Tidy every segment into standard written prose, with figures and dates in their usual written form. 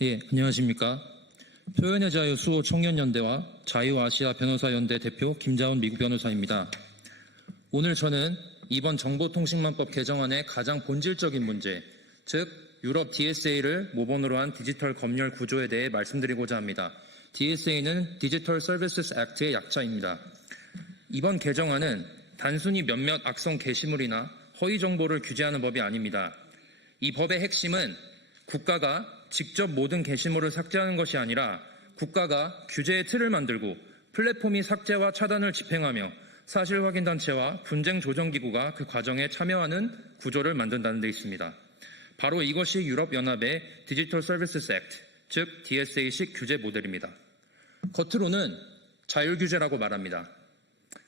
예, 안녕하십니까. 표현의 자유 수호 청년연대와 자유아시아 변호사연대 대표 김자훈 미국 변호사입니다. 오늘 저는 이번 정보통신망법 개정안의 가장 본질적인 문제, 즉 유럽 DSA를 모본으로 한 디지털 검열 구조에 대해 말씀드리고자 합니다. DSA는 Digital Services Act의 약자입니다. 이번 개정안은 단순히 몇몇 악성 게시물이나 허위 정보를 규제하는 법이 아닙니다. 이 법의 핵심은 국가가 직접 모든 게시물을 삭제하는 것이 아니라 국가가 규제의 틀을 만들고 플랫폼이 삭제와 차단을 집행하며 사실확인단체와 분쟁조정기구가 그 과정에 참여하는 구조를 만든다는 데 있습니다. 바로 이것이 유럽연합의 Digital Services Act, 즉 DSA식 규제 모델입니다. 겉으로는 자율규제라고 말합니다.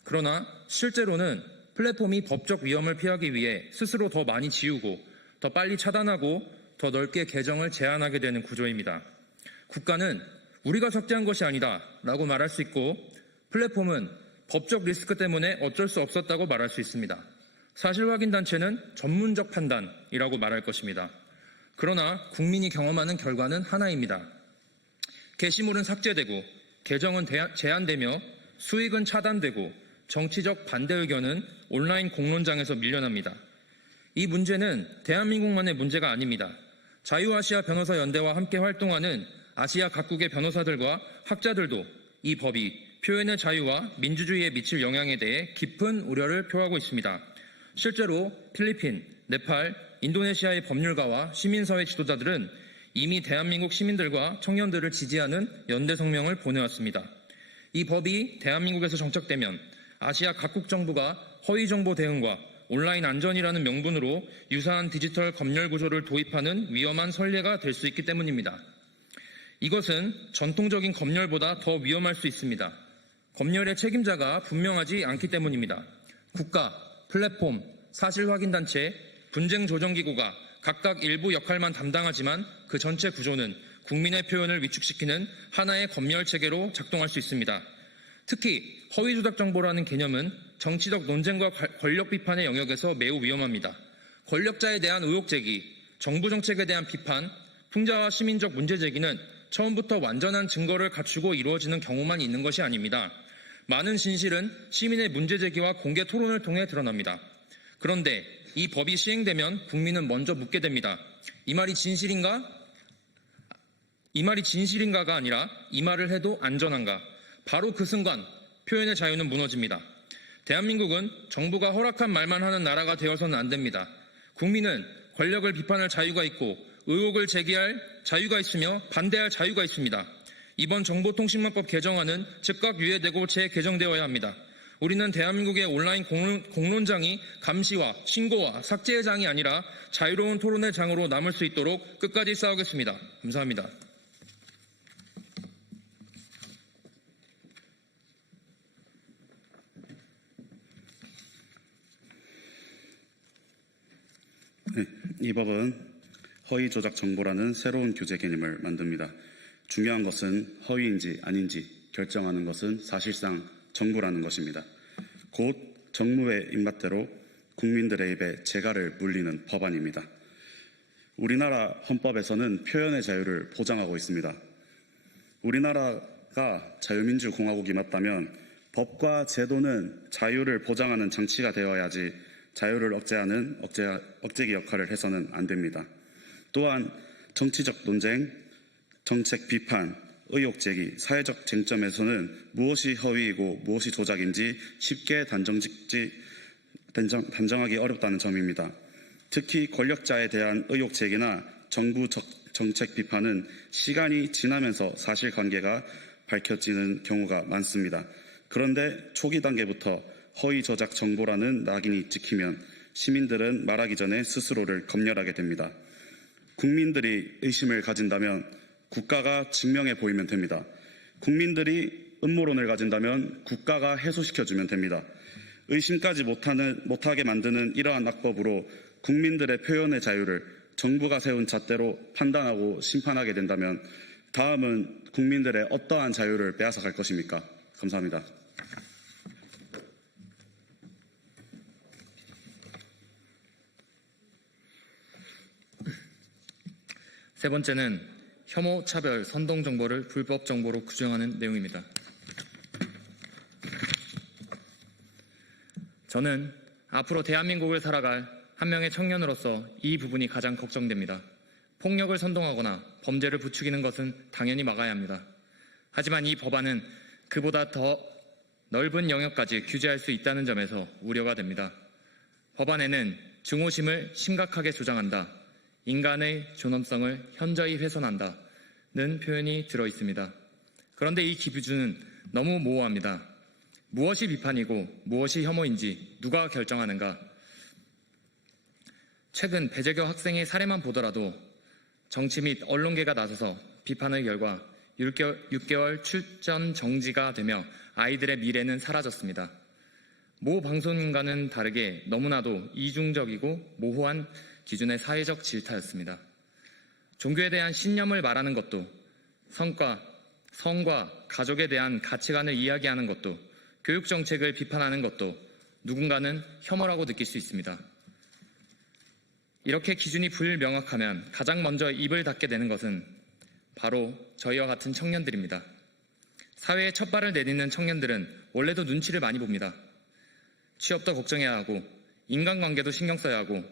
그러나 실제로는 플랫폼이 법적 위험을 피하기 위해 스스로 더 많이 지우고 더 빨리 차단하고 더 넓게 계정을 제한하게 되는 구조입니다. 국가는 우리가 삭제한 것이 아니다 라고 말할 수 있고 플랫폼은 법적 리스크 때문에 어쩔 수 없었다고 말할 수 있습니다. 사실확인단체는 전문적 판단이라고 말할 것입니다. 그러나 국민이 경험하는 결과는 하나입니다. 게시물은 삭제되고 계정은 제한되며 수익은 차단되고 정치적 반대 의견은 온라인 공론장에서 밀려납니다. 이 문제는 대한민국만의 문제가 아닙니다. 자유아시아 변호사연대와 함께 활동하는 아시아 각국의 변호사들과 학자들도 이 법이 표현의 자유와 민주주의에 미칠 영향에 대해 깊은 우려를 표하고 있습니다. 실제로 필리핀, 네팔, 인도네시아의 법률가와 시민사회 지도자들은 이미 대한민국 시민들과 청년들을 지지하는 연대 성명을 보내왔습니다. 이 법이 대한민국에서 정착되면 아시아 각국 정부가 허위 정보 대응과 온라인 안전이라는 명분으로 유사한 디지털 검열 구조를 도입하는 위험한 선례가 될 수 있기 때문입니다. 이것은 전통적인 검열보다 더 위험할 수 있습니다. 검열의 책임자가 분명하지 않기 때문입니다. 국가, 플랫폼, 사실확인단체, 분쟁조정기구가 각각 일부 역할만 담당하지만 그 전체 구조는 국민의 표현을 위축시키는 하나의 검열 체계로 작동할 수 있습니다. 특히 허위조작 정보라는 개념은 정치적 논쟁과 권력 비판의 영역에서 매우 위험합니다. 권력자에 대한 의혹 제기, 정부 정책에 대한 비판, 풍자와 시민적 문제 제기는 처음부터 완전한 증거를 갖추고 이루어지는 경우만 있는 것이 아닙니다. 많은 진실은 시민의 문제 제기와 공개 토론을 통해 드러납니다. 그런데 이 법이 시행되면 국민은 먼저 묻게 됩니다. 이 말이 진실인가가 아니라 이 말을 해도 안전한가? 바로 그 순간 표현의 자유는 무너집니다. 대한민국은 정부가 허락한 말만 하는 나라가 되어서는 안 됩니다. 국민은 권력을 비판할 자유가 있고 의혹을 제기할 자유가 있으며 반대할 자유가 있습니다. 이번 정보통신망법 개정안은 즉각 유예되고 재개정되어야 합니다. 우리는 대한민국의 온라인 공론장이 감시와 신고와 삭제의 장이 아니라 자유로운 토론의 장으로 남을 수 있도록 끝까지 싸우겠습니다. 감사합니다. 네, 이 법은 허위 조작 정보라는 새로운 규제 개념을 만듭니다. 중요한 것은 허위인지 아닌지 결정하는 것은 사실상 정부라는 것입니다. 곧 정무의 입맛대로 국민들의 입에 재갈을 물리는 법안입니다. 우리나라 헌법에서는 표현의 자유를 보장하고 있습니다. 우리나라가 자유민주공화국이 맞다면 법과 제도는 자유를 보장하는 장치가 되어야지 자유를 억제하는 억제기 역할을 해서는 안 됩니다. 또한 정치적 논쟁, 정책 비판, 의혹 제기, 사회적 쟁점에서는 무엇이 허위이고 무엇이 조작인지 쉽게 단정하기 어렵다는 점입니다. 특히 권력자에 대한 의혹 제기나 정부 정책 비판은 시간이 지나면서 사실관계가 밝혀지는 경우가 많습니다. 그런데 초기 단계부터 허위 조작 정보라는 낙인이 찍히면 시민들은 말하기 전에 스스로를 검열하게 됩니다. 국민들이 의심을 가진다면 국가가 증명해 보이면 됩니다. 국민들이 음모론을 가진다면 국가가 해소시켜주면 됩니다. 의심까지 못하게 만드는 이러한 악법으로 국민들의 표현의 자유를 정부가 세운 잣대로 판단하고 심판하게 된다면 다음은 국민들의 어떠한 자유를 빼앗아갈 것입니까? 감사합니다. 세 번째는 혐오, 차별, 선동 정보를 불법 정보로 규정하는 내용입니다. 저는 앞으로 대한민국을 살아갈 한 명의 청년으로서 이 부분이 가장 걱정됩니다. 폭력을 선동하거나 범죄를 부추기는 것은 당연히 막아야 합니다. 하지만 이 법안은 그보다 더 넓은 영역까지 규제할 수 있다는 점에서 우려가 됩니다. 법안에는 증오심을 심각하게 조장한다, 인간의 존엄성을 현저히 훼손한다는 표현이 들어있습니다. 그런데 이 기준은 너무 모호합니다. 무엇이 비판이고 무엇이 혐오인지 누가 결정하는가? 최근 배재교 학생의 사례만 보더라도 정치 및 언론계가 나서서 비판의 결과 6개월 출전 정지가 되며 아이들의 미래는 사라졌습니다. 모 방송인과는 다르게 너무나도 이중적이고 모호한 기준의 사회적 질타였습니다. 종교에 대한 신념을 말하는 것도, 성과 가족에 대한 가치관을 이야기하는 것도, 교육정책을 비판하는 것도 누군가는 혐오라고 느낄 수 있습니다. 이렇게 기준이 불명확하면 가장 먼저 입을 닫게 되는 것은 바로 저희와 같은 청년들입니다. 사회에 첫 발을 내딛는 청년들은 원래도 눈치를 많이 봅니다. 취업도 걱정해야 하고 인간관계도 신경 써야 하고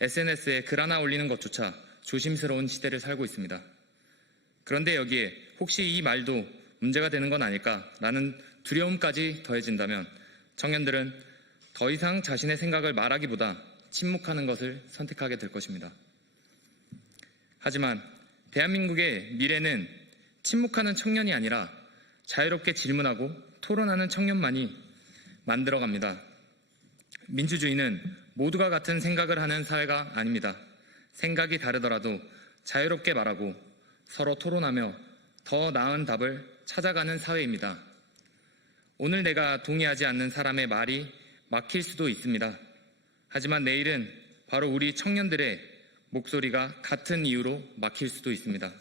SNS에 글 하나 올리는 것조차 조심스러운 시대를 살고 있습니다. 그런데 여기에 혹시 이 말도 문제가 되는 건 아닐까라는 두려움까지 더해진다면 청년들은 더 이상 자신의 생각을 말하기보다 침묵하는 것을 선택하게 될 것입니다. 하지만 대한민국의 미래는 침묵하는 청년이 아니라 자유롭게 질문하고 토론하는 청년만이 만들어갑니다. 민주주의는 모두가 같은 생각을 하는 사회가 아닙니다. 생각이 다르더라도 자유롭게 말하고 서로 토론하며 더 나은 답을 찾아가는 사회입니다. 오늘 내가 동의하지 않는 사람의 말이 막힐 수도 있습니다. 하지만 내일은 바로 우리 청년들의 목소리가 같은 이유로 막힐 수도 있습니다.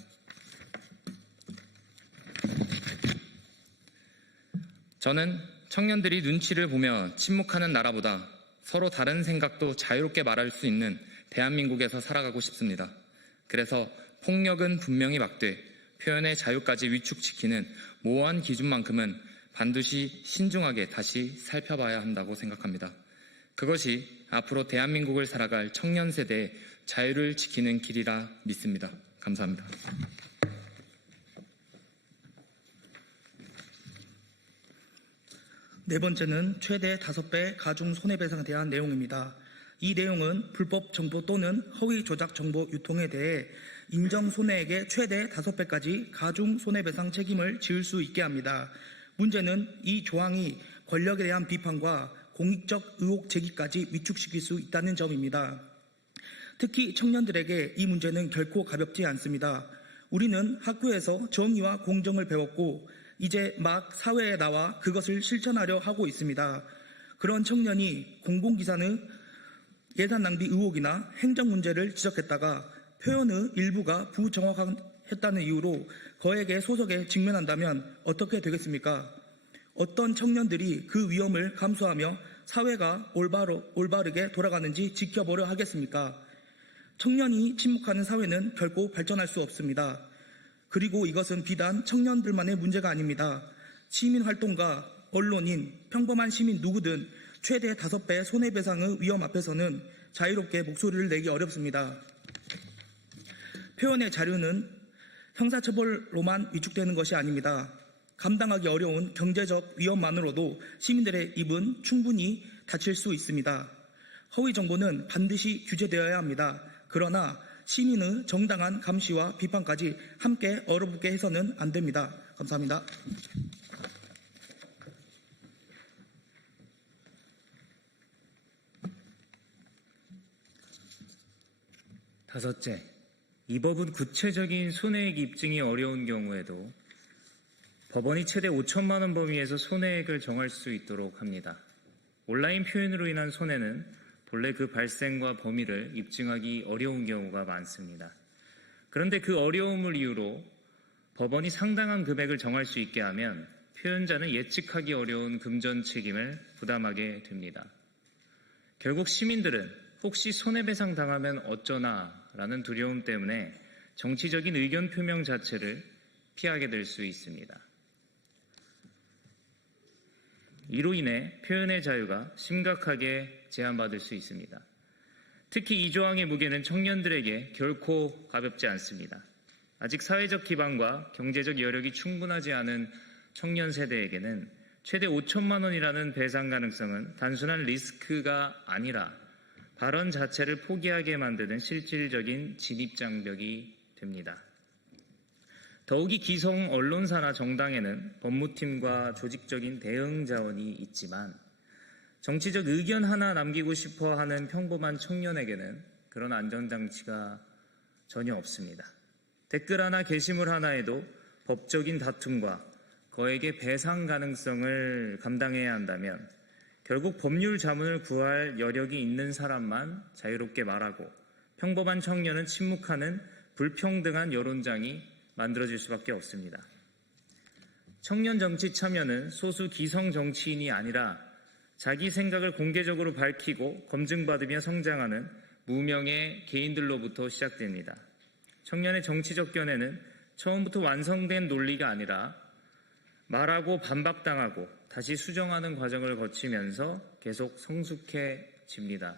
저는 청년들이 눈치를 보며 침묵하는 나라보다 서로 다른 생각도 자유롭게 말할 수 있는 대한민국에서 살아가고 싶습니다. 그래서 폭력은 분명히 막되 표현의 자유까지 위축시키는 모호한 기준만큼은 반드시 신중하게 다시 살펴봐야 한다고 생각합니다. 그것이 앞으로 대한민국을 살아갈 청년 세대의 자유를 지키는 길이라 믿습니다. 감사합니다. 네 번째는 최대 5배 가중 손해배상에 대한 내용입니다. 이 내용은 불법 정보 또는 허위 조작 정보 유통에 대해 인정 손해액의 최대 5배까지 가중 손해배상 책임을 지을 수 있게 합니다. 문제는 이 조항이 권력에 대한 비판과 공익적 의혹 제기까지 위축시킬 수 있다는 점입니다. 특히 청년들에게 이 문제는 결코 가볍지 않습니다. 우리는 학교에서 정의와 공정을 배웠고 이제 막 사회에 나와 그것을 실천하려 하고 있습니다. 그런 청년이 공공기관의 예산 낭비 의혹이나 행정 문제를 지적했다가 표현의 일부가 부정확했다는 이유로 거액의 소송에 직면한다면 어떻게 되겠습니까? 어떤 청년들이 그 위험을 감수하며 사회가 올바르게 돌아가는지 지켜보려 하겠습니까? 청년이 침묵하는 사회는 결코 발전할 수 없습니다. 그리고 이것은 비단 청년들만의 문제가 아닙니다. 시민활동가, 언론인, 평범한 시민 누구든 최대 5배 손해배상의 위험 앞에서는 자유롭게 목소리를 내기 어렵습니다. 표현의 자유는 형사처벌로만 위축되는 것이 아닙니다. 감당하기 어려운 경제적 위험만으로도 시민들의 입은 충분히 닫힐 수 있습니다. 허위 정보는 반드시 규제되어야 합니다. 그러나 시민의 정당한 감시와 비판까지 함께 얼어붙게 해서는 안 됩니다. 감사합니다. 다섯째, 이 법은 구체적인 손해액 입증이 어려운 경우에도 법원이 최대 5천만 원 범위에서 손해액을 정할 수 있도록 합니다. 온라인 표현으로 인한 손해는 본래 그 발생과 범위를 입증하기 어려운 경우가 많습니다. 그런데 그 어려움을 이유로 법원이 상당한 금액을 정할 수 있게 하면 표현자는 예측하기 어려운 금전 책임을 부담하게 됩니다. 결국 시민들은 혹시 손해배상 당하면 어쩌나 라는 두려움 때문에 정치적인 의견 표명 자체를 피하게 될 수 있습니다. 이로 인해 표현의 자유가 심각하게 제한받을 수 있습니다. 특히 이 조항의 무게는 청년들에게 결코 가볍지 않습니다. 아직 사회적 기반과 경제적 여력이 충분하지 않은 청년 세대에게는 최대 5천만 원이라는 배상 가능성은 단순한 리스크가 아니라 발언 자체를 포기하게 만드는 실질적인 진입장벽이 됩니다. 더욱이 기성 언론사나 정당에는 법무팀과 조직적인 대응 자원이 있지만 정치적 의견 하나 남기고 싶어 하는 평범한 청년에게는 그런 안전장치가 전혀 없습니다. 댓글 하나, 게시물 하나에도 법적인 다툼과 거액의 배상 가능성을 감당해야 한다면 결국 법률 자문을 구할 여력이 있는 사람만 자유롭게 말하고 평범한 청년은 침묵하는 불평등한 여론장이 만들어질 수밖에 없습니다. 청년 정치 참여는 소수 기성 정치인이 아니라 자기 생각을 공개적으로 밝히고 검증받으며 성장하는 무명의 개인들로부터 시작됩니다. 청년의 정치적 견해는 처음부터 완성된 논리가 아니라 말하고 반박당하고 다시 수정하는 과정을 거치면서 계속 성숙해집니다.